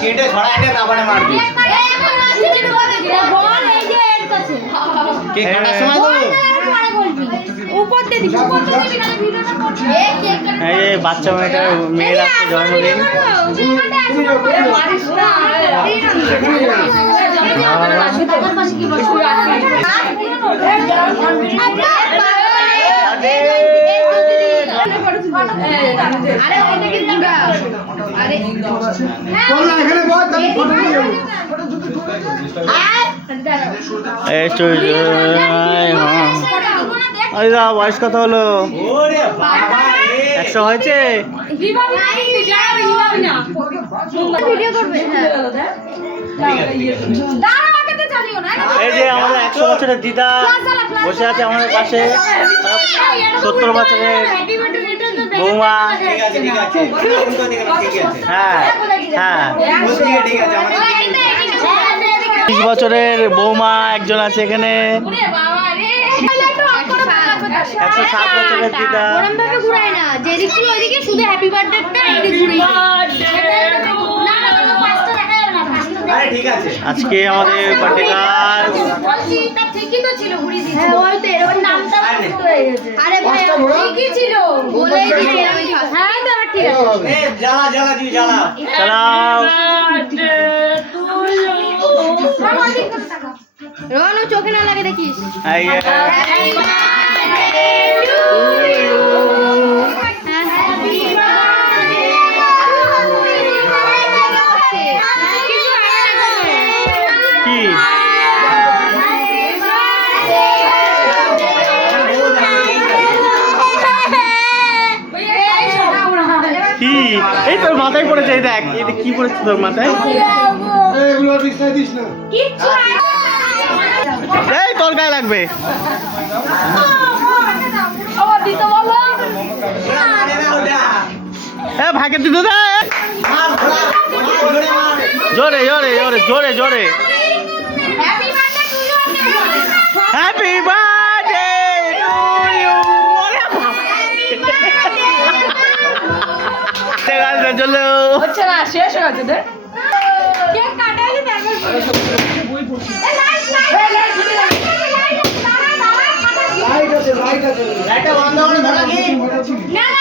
কেটে ছড়া এটা তারপরে মারবি কেক কাটার সময় তো উপর দিয়ে দিবি উপর দিয়ে দিবি না ভিডিওটা করবি এই বাচ্চা মেয়ের আজকে জন্মদিন বয়স কত হলো 100 হয়েছে এই যে আমাদের 100 বছরের দিদা বসে আছে আমাদের পাশে 70 বছরের বৌমা হ্যাঁ হ্যাঁ 30 বছরের বৌমা একজন আছে এখানে 107 বছরের দিদা আজকে আমাদের বার্থডে গার্ল রনু চোখে না লাগে দেখিস কি এই তোর মাথায় পড়েছে এই দেখ এটা কি পড়েছে তোর মাথায় এই তোর গায়ে লাগবে ভাগে দিতে দে জোরে জোরে জোরে জোরে জোরে হ্যাপি বার্থডে টু ইউ চলো হচ্ছে না শেষ হয়ে গেছে কেক কাটাইলে তারপর লাইট আছে লাইট বন্ধ করে ধরা কি না